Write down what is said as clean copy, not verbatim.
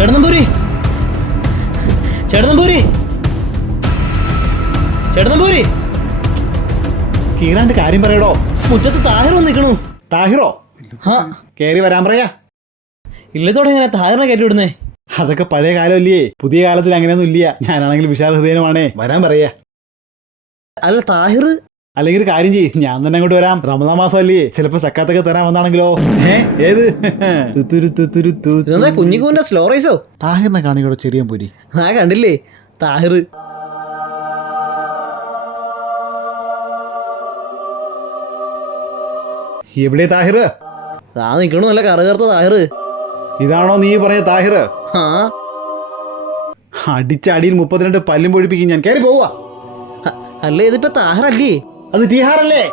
ചേട്ടനമ്പൂരി ചേട്ടനമ്പൂരി ചേട്ടനമ്പൂരി കീറാണ്ട് കാര്യം പറയടോ. മുറ്റത്ത് താഹിർ വന്ന് നിൽക്കണു. താഹിറോ? ആ കേറി വരാൻ പറയാ. ഇല്ലത്തോടെ എങ്ങനെ താഹിറിനെ കയറ്റി വിടുന്നേ? അതൊക്കെ പഴയ കാലമല്ലേ, പുതിയ കാലത്തിൽ അങ്ങനെയൊന്നും ഇല്ല. ഞാനാണെങ്കിൽ വിശാല ഹൃദയനുമാണേ, വരാൻ പറയാ. അല്ല താഹിർ അല്ലെങ്കിൽ ഒരു കാര്യം ചെയ്യ്, ഞാൻ തന്നെ അങ്ങോട്ട് വരാം. റമദാൻ മാസം അല്ലേ, ചിലപ്പോ സക്കാത്തൊക്കെ തരാൻ വന്നാണെങ്കിലോ. ഏത് ഇതെന്താ കുഞ്ഞിക്കൂന്റെ സ്ലോ റൈസോ? താഹിറിനെ കാണിക്കടോ ചെറിയ പോരി. ആ കണ്ടില്ലേ താഹിർ. എവിടെ താഹിർ? താ നിക്കണു നല്ല കറുകറുത്ത താഹിർ. ഇതാണോ നീ പറഞ്ഞ താഹിർ? ആ അടിച്ച അടിയിൽ 32 പല്ലും പൊഴിപ്പിക്കും ഞാൻ. കയറി പോവാ. അല്ല ഇതിപ്പോ താഹിറല്ലേ? അത് ടീഹാറല്ലേ?